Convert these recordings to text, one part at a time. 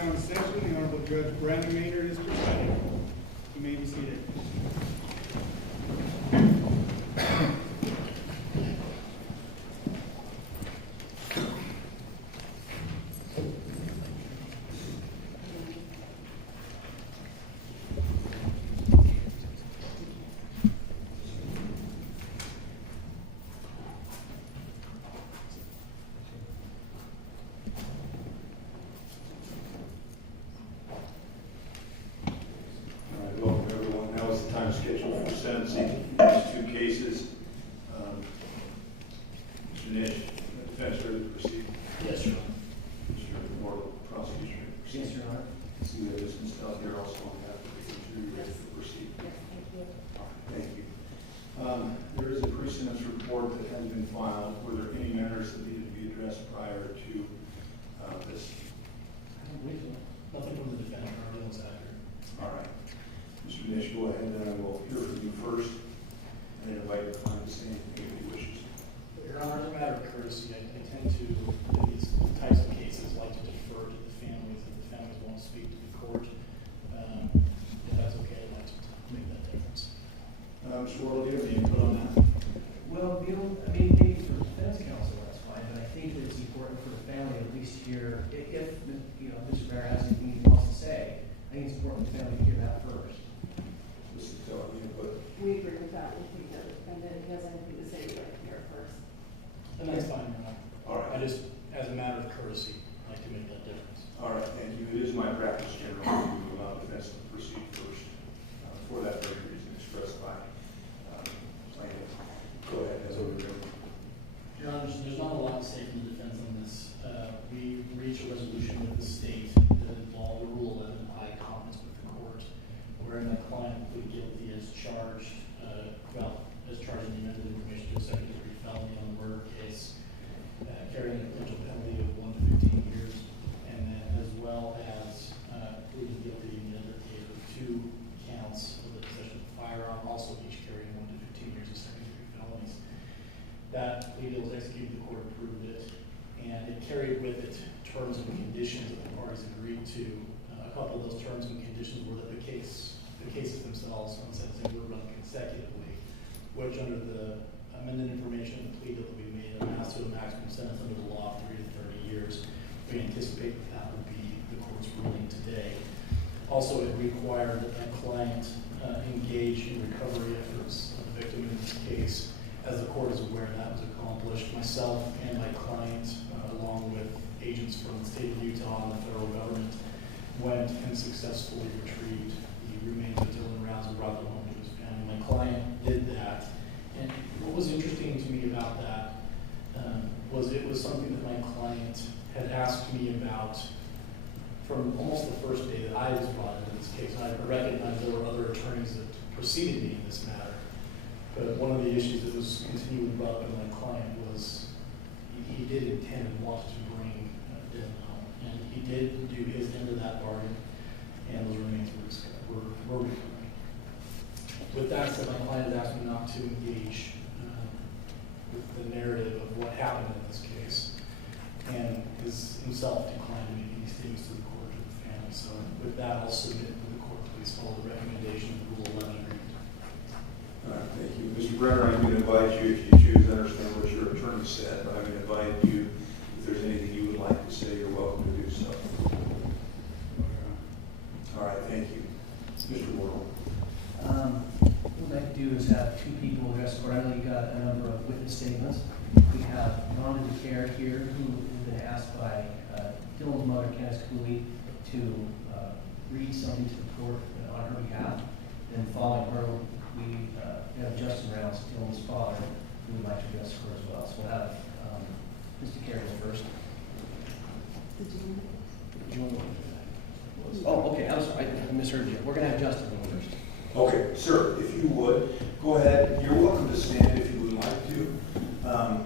Crown Session. The Honorable Judge Brandon Maynard is presiding. You may be seated. Scheduled for sentencing. These two cases. Mr. Nish, defense ready to proceed? Yes, Your Honor. Mr. Mortal, prosecution ready to proceed? Yes, Your Honor. See, there is some stuff here also on that. You're ready to proceed? Yes, thank you. All right, thank you. There is a pre-sentence report that has been filed. Were there any matters that needed to be addressed prior to this? I don't believe so. Nothing from the defendant or anything was accurate. All right. Mr. Nish, go ahead and I will hear from you first, and then invite your client to say anything if he wishes. Your Honor, as a matter of courtesy, I tend to, in these types of cases, like to defer to the families if the families want to speak to the court. If that's okay, I'd like to make that difference. Mr. Worrell, do you have any input on that? Well, maybe for the defense counsel, that's fine, but I think that it's important for the family, at least here, if Mr. Brenner has anything he wants to say, I think it's important for the family to hear that first. We agree with that. We think that the defendant has anything to say, we'd like to hear it first. And that's fine, Your Honor. All right. I just, as a matter of courtesy, like to make that difference. All right, thank you. It is my practice generally to allow the defense to proceed first for that very reason expressed by plaintiff. Go ahead, as over there. Your Honor, there's not a lot to say from the defense on this. We reached a resolution with the state that involved Rule 11 high conference with the court, wherein my client pleaded guilty as charged, in the amended information to a second-degree felony on the murder case, carrying a potential penalty of 1 to 15 years, and then as well as pleading guilty in the other case with 2 counts of the possession of a firearm, also each carrying 1 to 15 years of second-degree felonies. That plea deal was executed, the court approved it, and it carried with it terms and conditions that the parties agreed to. A couple of those terms and conditions were that the cases themselves on sentencing would run consecutively, which under the amended information and the plea deal that we made amounts to a maximum sentence under the law of 3 to 30 years. We anticipate that would be the court's ruling today. Also, it required that my client engage in recovery efforts of the victim in this case. As the court is aware, that was accomplished. Myself and my client, along with agents from the state of Utah and the federal government, went and successfully retrieved the remains of Dylan Rounds and brought them home to his family. My client did that. And what was interesting to me about that was it was something that my client had asked me about from almost the first day that I was brought into this case. And I recognized there were other attorneys that preceded me in this matter. But one of the issues that was continually brought up by my client was he did intend and wanted to bring Dylan home. And he did do his end of that bargain, and those remains were recovered. With that said, my client had asked me not to engage with the narrative of what happened in this case, and himself declined to make any statements to the court or the family. So with that, I'll submit to the court. Please follow the recommendation of Rule 11 agreement. All right, thank you. Mr. Brenner, I'm going to invite you, if you choose to understand what your attorney said, but I'm going to invite you, if there's anything you would like to say, you're welcome to do so. All right, thank you. Mr. Worrell. What we'd like to do is have 2 people address the court. I know you got a number of witness statements. We have Rhonda DeCare here, who has been asked by Dylan's mother, Candace Cooley, to read something to the court on her behalf. And following her, we have Justin Rounds, Dylan's father, who would like to address her as well. So we'll have Mr. Carey go first. Did you want to? Oh, okay. I'm sorry. I misheard you. We're going to have Justin go first. Okay, sir, if you would, go ahead. You're welcome to stand if you would like to,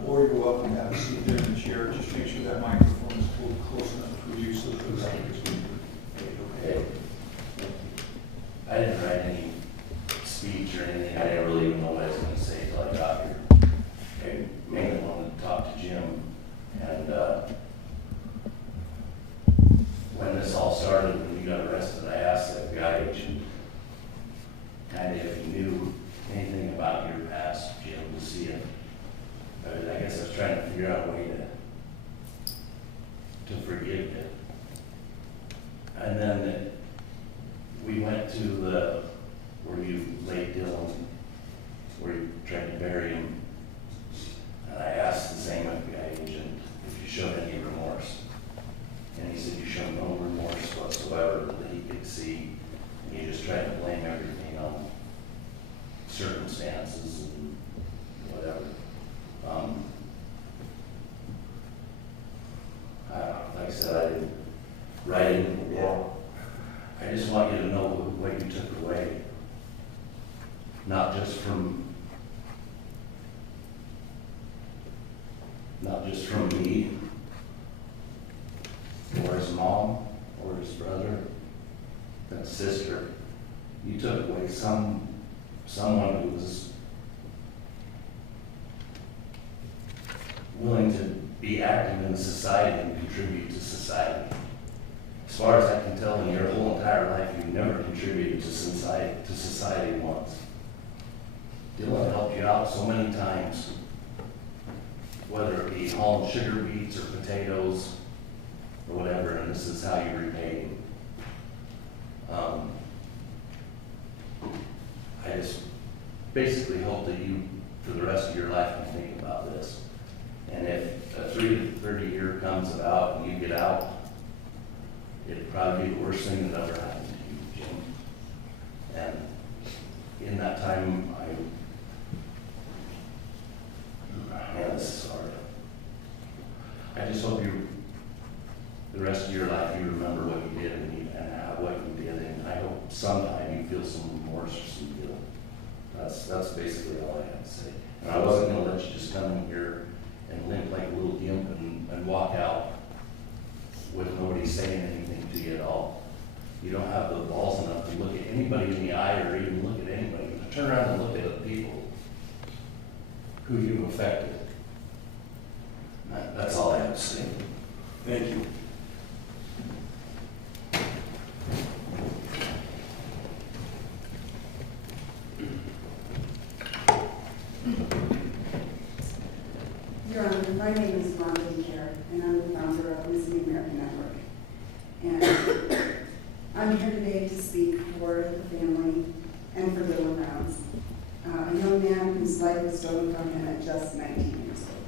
or you're welcome to have a seat there in the chair. Just make sure that microphone is pulled close enough for you so that the record is okay. I didn't write any speech or anything. I didn't really even know what I was going to say until I got here. I mainly wanted to talk to Jim, and when this all started when you got arrested, I asked that guy agent kind of if he knew anything about your past, Jim, to see if, I guess I was trying to figure out a way to forgive you. And then we went to where you laid Dylan, where you tried to bury him. And I asked the same FBI agent if you showed any remorse. And he said you showed no remorse whatsoever that he could see. And you just tried to blame everything on circumstances and whatever. Like I said, I didn't write into the law. I just want you to know what you took away. Not just from me, or his mom, or his brother, and sister. You took away someone who was willing to be active in society and contribute to society. As far as I can tell, in your whole entire life, you've never contributed to society once. Dylan helped you out so many times, whether it be hauling sugar beets or potatoes or whatever, and this is how you repay him. I just basically hope that you, for the rest of your life, can think about this. And if a 3 to 30 year comes about and you get out, it'd probably be the worst thing that ever happened to you, Jim. And in that time, man, this is hard. I just hope the rest of your life, you remember what you did and what you did, and I hope sometime you feel some remorse or some guilt. That's basically all I have to say. And I wasn't going to let you just come in here and limp like a little gimp and walk out with nobody saying anything to you at all. You don't have the balls enough to look at anybody in the eye or even look at anybody. Turn around and look at the people who you've affected. That's all I have to say. Thank you. Your Honor, my name is Rhonda DeCare, and I'm the founder of Missing American Network. And I'm here today to speak for the family and for Dylan Browns, a young man whose life was stolen from him at just 19 years old.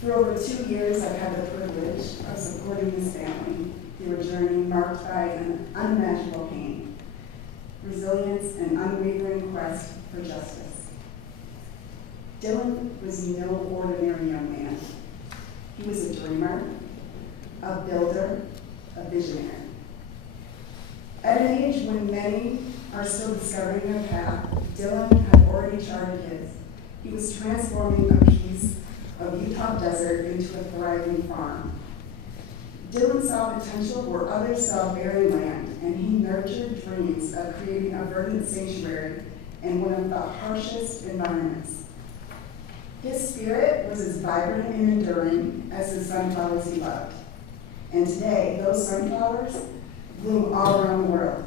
For over 2 years, I've had the privilege of supporting his family through a journey marked by an unimaginable pain, resilience, and unwavering quest for justice. Dylan was no ordinary young man. He was a dreamer, a builder, a visionary. At an age when many are still discovering their path, Dylan had already charted his. He was transforming a piece of Utah desert into a thriving farm. Dylan saw potential where others saw barren land, and he nurtured dreams of creating a verdant sanctuary in one of the harshest environments. His spirit was as vibrant and enduring as the sunflowers he loved. And today, those sunflowers bloom all around the world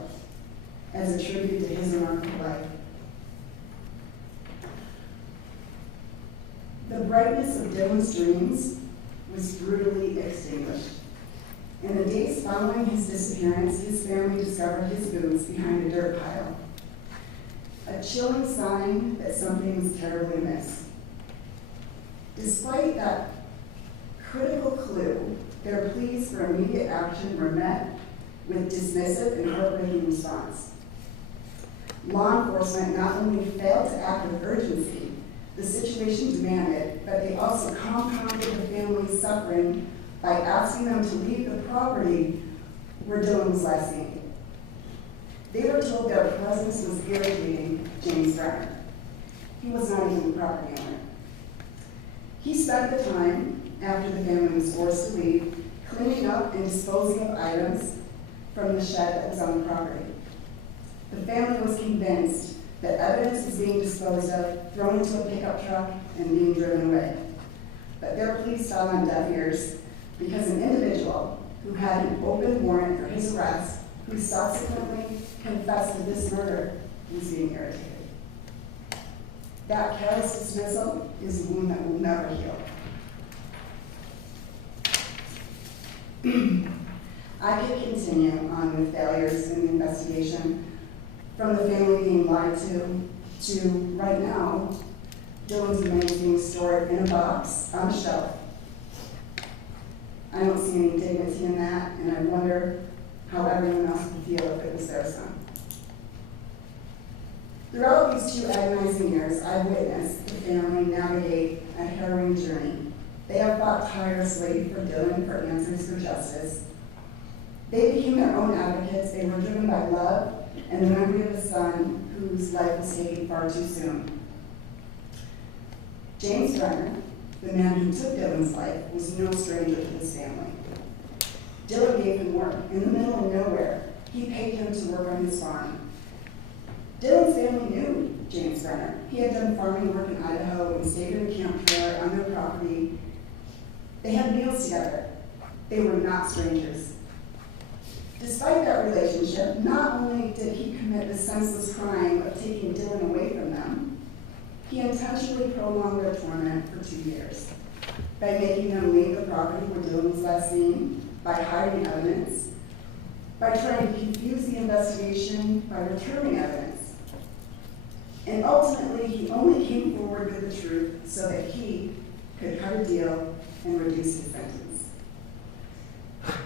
as a tribute to his remarkable life. The brightness of Dylan's dreams was brutally extinguished. In the days following his disappearance, his family discovered his boots behind a dirt pile, a chilling sign that something was terribly amiss. Despite that critical clue, their pleas for immediate action were met with dismissive and heartbreaking response. Law enforcement not only failed to act with urgency, the situation demanded, but they also compounded the family's suffering by asking them to leave the property where Dylan was last seen. They were told their presence was irritating James Brenner. He was not even the property owner. He spent the time, after the family was forced to leave, cleaning up and disposing of items from the shed that was on the property. The family was convinced that evidence was being disposed of, thrown into a pickup truck, and being driven away. But their pleas fell on deaf ears because an individual who had an open warrant for his arrest, who subsequently confessed to this murder, was being irritated. That careless dismissal is a wound that will never heal. I could continue on with failures in the investigation, from the family being lied to right now, Dylan's remains being stored in a box on a shelf. I don't see any dignity in that, and I wonder how everyone else would feel if it was their son. Throughout these 2 agonizing years, I've witnessed the family navigate a harrowing journey. They have fought tirelessly for Dylan for answers for justice. They became their own advocates. They were driven by love and the memory of a son whose life was taken far too soon. James Brenner, the man who took Dylan's life, was no stranger to this family. Dylan gave him work in the middle of nowhere. He paid him to work on his farm. Dylan's family knew James Brenner. He had done farming work in Idaho and stayed in a camp trailer on their property. They had meals together. They were not strangers. Despite that relationship, not only did he commit the senseless crime of taking Dylan away from them, he intentionally prolonged their torment for 2 years by making them leave the property where Dylan was last seen, by hiding evidence, by trying to confuse the investigation, by returning evidence. And ultimately, he only came forward with the truth so that he could cut a deal and reduce his sentence.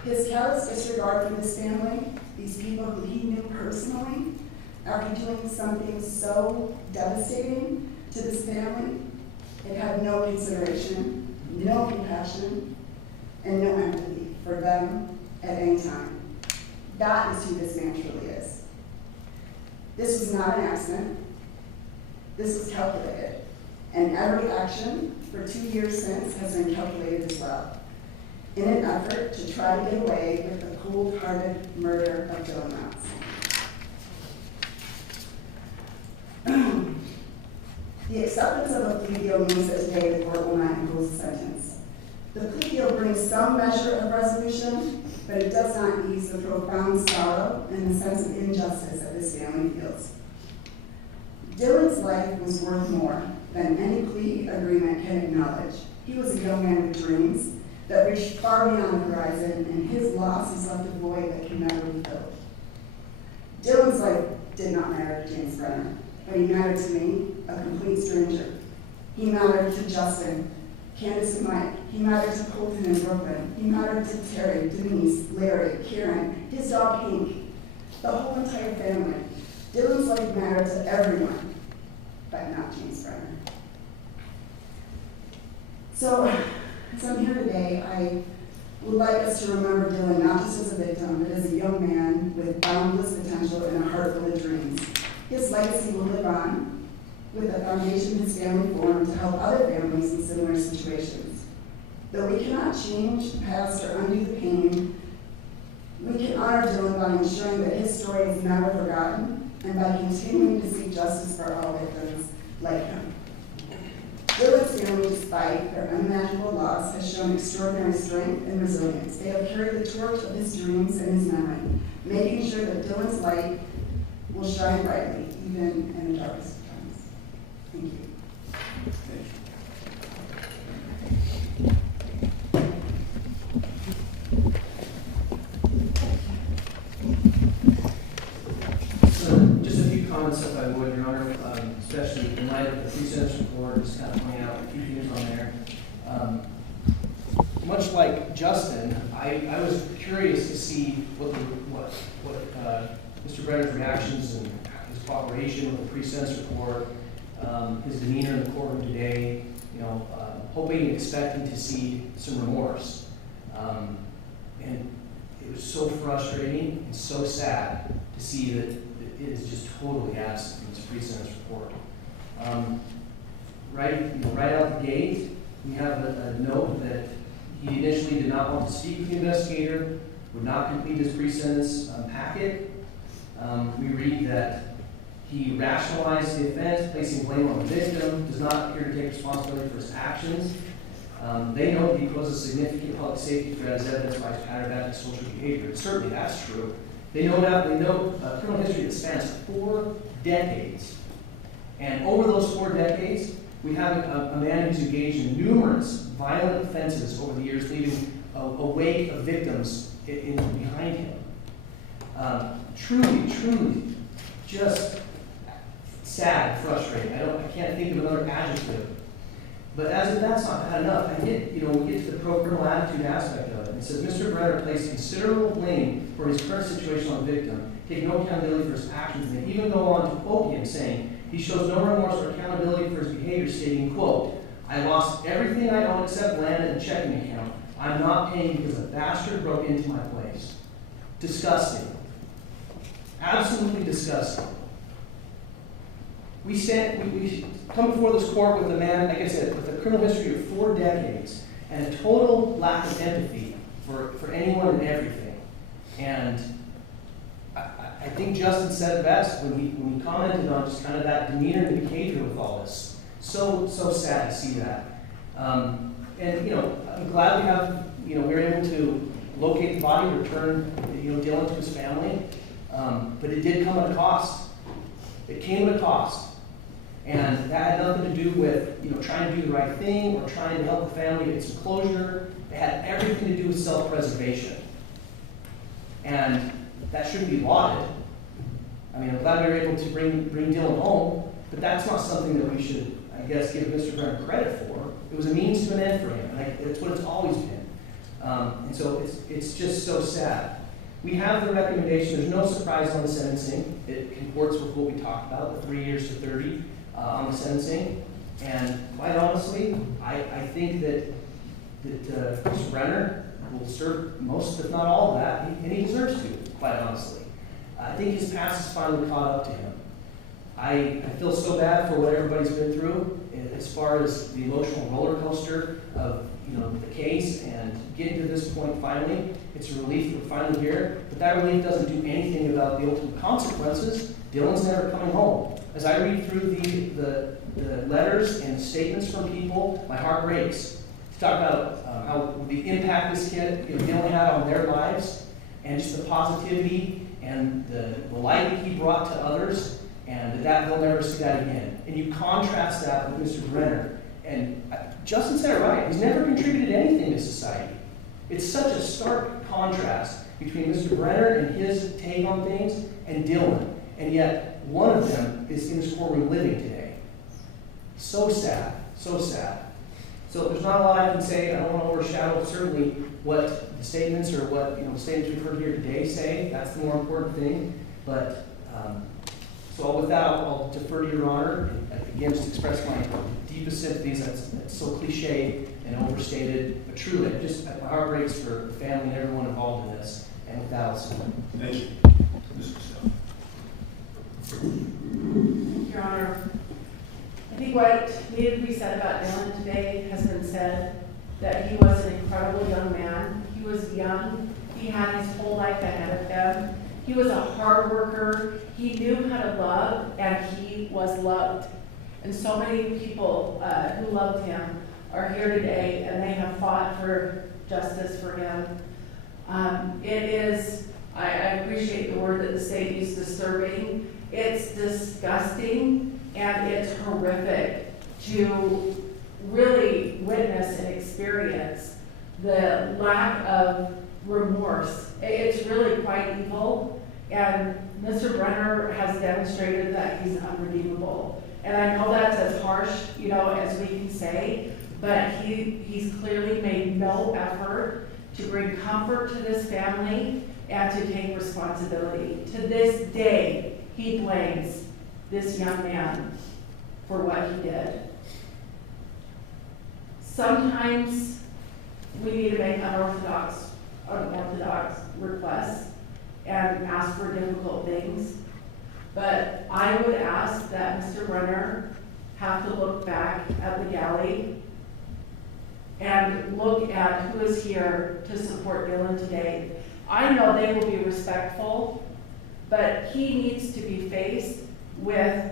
His callous disregard for this family, these people who he knew personally, after doing something so devastating to this family, it had no consideration, no compassion, and no empathy for them at any time. That is who this man truly is. This was not an accident. This was calculated. And every action for 2 years since has been calculated as well, in an effort to try to get away with the cold-hearted murder of Dylan Mounts. The acceptance of a plea deal means that today the court will not impose a sentence. The plea deal brings some measure of resolution, but it does not ease the profound sorrow and the sense of injustice that this family feels. Dylan's life was worth more than any plea agreement can acknowledge. He was a young man with dreams that reached far beyond the horizon, and his loss has left a void that can never be filled. Dylan's life did not matter to James Brenner, but he mattered to me, a complete stranger. He mattered to Justin, Candace and Mike. He mattered to Colton and Brooklyn. He mattered to Terry, Denise, Larry, Karen, his dog Hank, the whole entire family. Dylan's life mattered to everyone, but not James Brenner. So, as I'm here today, I would like us to remember Dylan not just as a victim, but as a young man with boundless potential and a heart full of dreams. His legacy will live on with the foundation his family formed to help other families in similar situations. Though we cannot change the past or undo the pain, we can honor Dylan by ensuring that his story is never forgotten and by continuing to seek justice for all victims like him. Dylan's family, despite their unimaginable loss, has shown extraordinary strength and resilience. They have carried the torch of his dreams and his memory, making sure that Dylan's light will shine brightly, even in the darkest of times. Thank you. Just a few comments, if I would, Your Honor, especially in light of the pre-sentence report, just kind of point out a few things on there. Much like Justin, I was curious to see what Mr. Brenner's reactions and his cooperation with the pre-sentence report, his demeanor in the courtroom today, hoping and expecting to see some remorse. And it was so frustrating and so sad to see that it is just totally absent from this pre-sentence report. Right out the gate, we have a note that he initially did not want to speak with the investigator, would not complete his pre-sentence packet. We read that he rationalized the offense, placing blame on the victim, does not appear to take responsibility for his actions. They know that he poses a significant public safety threat as evidenced by his pattern of antisocial behavior. Certainly that's true. They know criminal history that spans 4 decades. And over those 4 decades, we have a man who's engaged in numerous violent offenses over the years, leaving a wake of victims behind him. Truly, just sad, frustrating. I can't think of another adjective. But as if that's not bad enough, we get to the pro-criminal attitude aspect of it. It says, Mr. Brenner placed considerable blame for his current situation on the victim, taking no accountability for his actions, and they even go on to quote him, saying, he shows no remorse or accountability for his behavior, stating, quote, I lost everything I own except land and a checking account. I'm not paying because a bastard broke into my place. Disgusting. Absolutely disgusting. We come before this court with a man, like I said, with a criminal history of 4 decades and a total lack of empathy for anyone and everything. And I think Justin said it best when he commented on just kind of that demeanor and behavior with all this. So sad to see that. And I'm glad we have, we were able to locate the body, return, Dylan to his family. But it did come at a cost. It came at a cost. And that had nothing to do with, trying to do the right thing or trying to help the family get some closure. It had everything to do with self-preservation. And that shouldn't be lauded. I mean, I'm glad we were able to bring Dylan home, but that's not something that we should, I guess, give Mr. Brenner credit for. It was a means to an end for him, and that's what it's always been. And so it's just so sad. We have the recommendation. There's no surprise on the sentencing. It comports with what we talked about, the 3 years to 30 on the sentencing. And quite honestly, I think that Mr. Brenner will serve most, if not all, of that, and he deserves to, quite honestly. I think his past has finally caught up to him. I feel so bad for what everybody's been through as far as the emotional roller coaster of the case and getting to this point finally. It's a relief that we're finally here, but that relief doesn't do anything about the ultimate consequences. Dylan's never coming home. As I read through the letters and statements from people, my heart breaks. To talk about how the impact this kid, Dylan had on their lives, and just the positivity and the light that he brought to others, and that they'll never see that again. And you contrast that with Mr. Brenner, and Justin said it right. He's never contributed anything to society. It's such a stark contrast between Mr. Brenner and his take on things and Dylan, and yet one of them is in this courtroom living today. So sad, so sad. So there's not a lot I can say. I don't want to overshadow certainly what the statements or what the statements we've heard here today say. That's the more important thing. But so with that, I'll defer to Your Honor and again just express my deepest sympathies. That's so cliche and overstated, but truly, my heart breaks for the family and everyone involved in this. And with that, I'll submit. Thank you. Mr. Stubb. Your Honor, I think what needed to be said about Dylan today has been said, that he was an incredible young man. He was young. He had his whole life ahead of him. He was a hard worker. He knew how to love, and he was loved. And so many people who loved him are here today, and they have fought for justice for him. I appreciate the word that the state used, disturbing. It's disgusting, and it's horrific to really witness and experience the lack of remorse. It's really quite evil, and Mr. Brenner has demonstrated that he's unredeemable. And I know that's as harsh, as we can say, but he's clearly made no effort to bring comfort to this family and to take responsibility. To this day, he blames this young man for what he did. Sometimes we need to make unorthodox requests and ask for difficult things. But I would ask that Mr. Brenner have to look back at the galley and look at who is here to support Dylan today. I know they will be respectful, but he needs to be faced with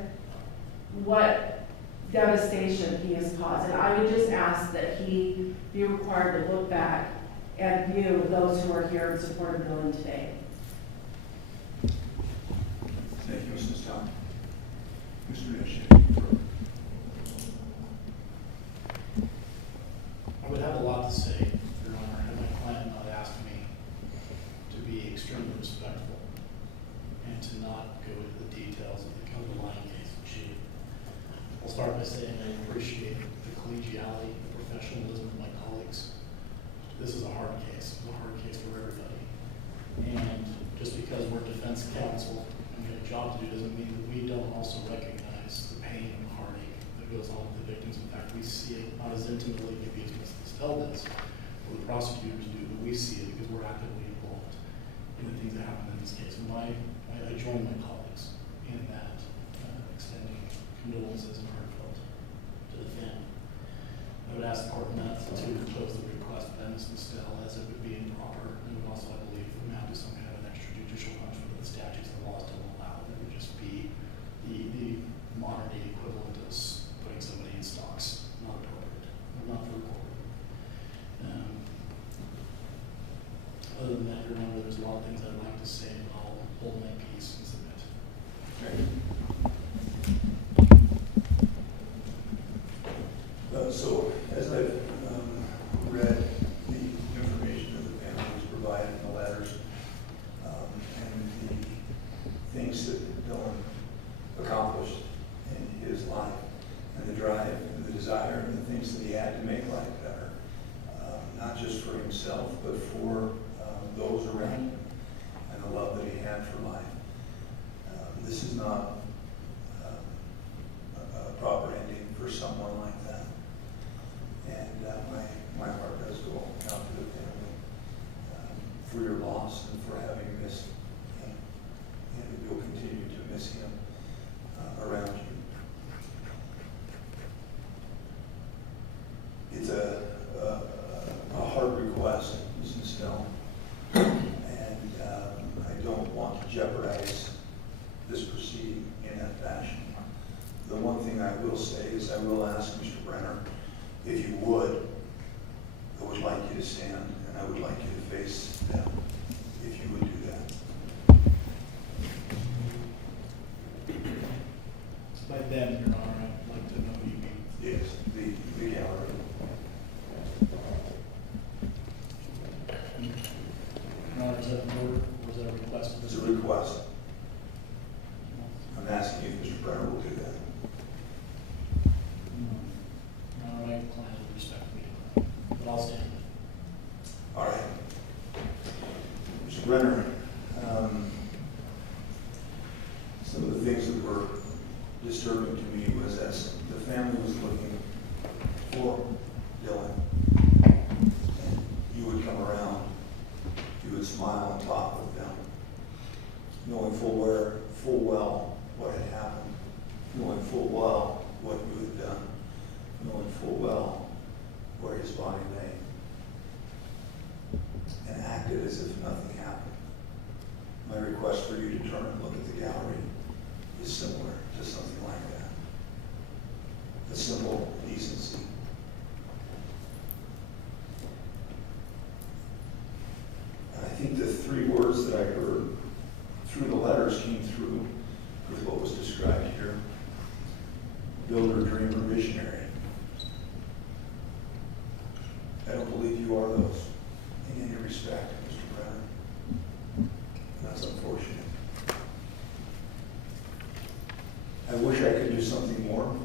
what devastation he has caused. And I would just ask that he be required to look back and view those who are here in support of Dylan today. Thank you, Mrs. Town. Mr. Mitchell. I would have a lot to say, Your Honor, had my client not asked me to be extremely respectful and to not go into the details of the underlying case in chief. I'll start by saying I appreciate the collegiality, the professionalism of my colleagues. This is a hard case. It's a hard case for everybody. And just because we're defense counsel and we have a job to do doesn't mean that we don't also recognize the pain and the heartache that goes on with the victims. In fact, we see it not as intimately maybe as Ms. Estelle does, or the prosecutors do, but we see it because we're actively involved in the things that happen in this case. And I join my colleagues in that, extending condolences and heartfelt to the family. I would ask the court not to oppose the request by Ms. Estelle as it would be improper, and would also, I believe, amount to some kind of an extrajudicial punishment that the statutes and laws don't allow. It would just be the modern day equivalent of putting somebody in stocks, not appropriate, or not for the court. Other than that, Your Honor, there's a lot of things I'd like to say, but I'll hold my peace and submit. So, as I've read the information that the family was provided in the letters, and the things that Dylan accomplished in his life, and the drive, and the desire, and the things that he had to make life better, not just for himself, but for those around him, and the love that he had for life. This is not a proper ending for someone like that. And my heart does go out to the family for your loss and for having missed him. And you'll continue to miss him around you. It's a hard request, Ms. Estelle, and I don't want to jeopardize this proceeding in that fashion. The one thing I will say is I will ask Mr. Brenner, if you would, I would like you to stand and I would like you to face them, if you would do that. By them, Your Honor, I'd like to know who you mean. Yes, the gallery. Your Honor, is that an order, or is that a request? It's a request. I'm asking if Mr. Brenner will do that. Your Honor, my client would respectfully do that, but I'll stand. All right. Mr. Brenner, some of the things that were disturbing to me was as the family was looking for Dylan, and you would come around, you would smile and talk with them, knowing full well what had happened, knowing full well what you had done, knowing full well where his body lay, and acted as if nothing happened. My request for you to turn and look at the gallery is similar to something like that. A simple decency. And I think the three words that I heard through the letters came through with what was described here. Builder, dreamer, visionary. I don't believe you are those in any respect, Mr. Brenner. That's unfortunate. I wish I could do something more.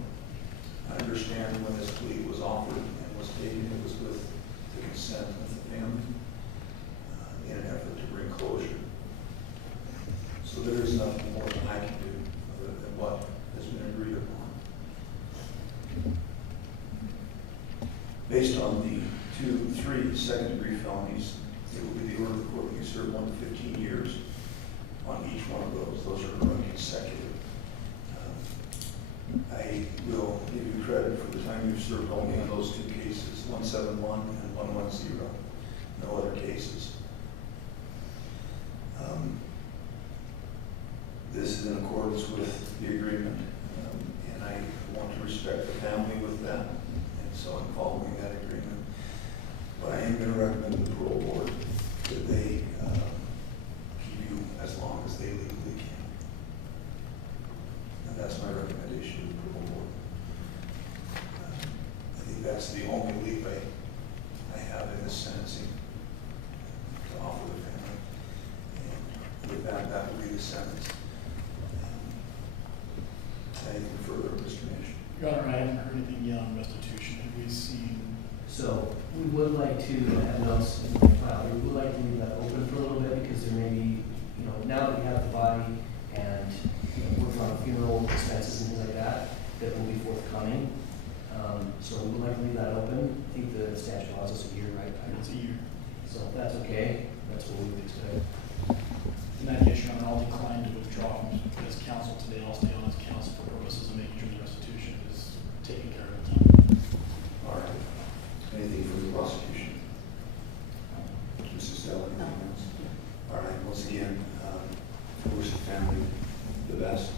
I understand when this plea was offered and was taken, it was with the consent of the family in an effort to bring closure. So there is nothing more that I can do other than what has been agreed upon. Based on the 3 second-degree felonies, it will be the order of the court that you serve 1 to 15 years on each one of those. Those are consecutive. I will give you credit for the time you've served only on those 2 cases, 171 and 110, no other cases. This is in accordance with the agreement, and I want to respect the family with that, and so I'm following that agreement. But I am gonna recommend to the parole board that they keep you as long as they legally can. And that's my recommendation to the parole board. I think that's the only leap I have in this sentencing to offer the family. And with that, that will be the sentence. Anything further, Mr. Nash? Your Honor, I haven't heard anything yet on restitution. Have we seen? So we would like to have notes in the file, we would like to leave that open for a little bit because there may be, you know, now that we have the body and working on funeral expenses and things like that, that will be forthcoming. So we would like to leave that open. I think the statute allows us a year, right? It's a year. So if that's okay, that's what we would expect. In that case, Your Honor, I'll decline to withdraw from as counsel today. I'll stay on as counsel for purposes of making sure the restitution is taken care of. All right. Anything from the prosecution? Mrs. Dell, anything else? All right, once again, wish the family the best.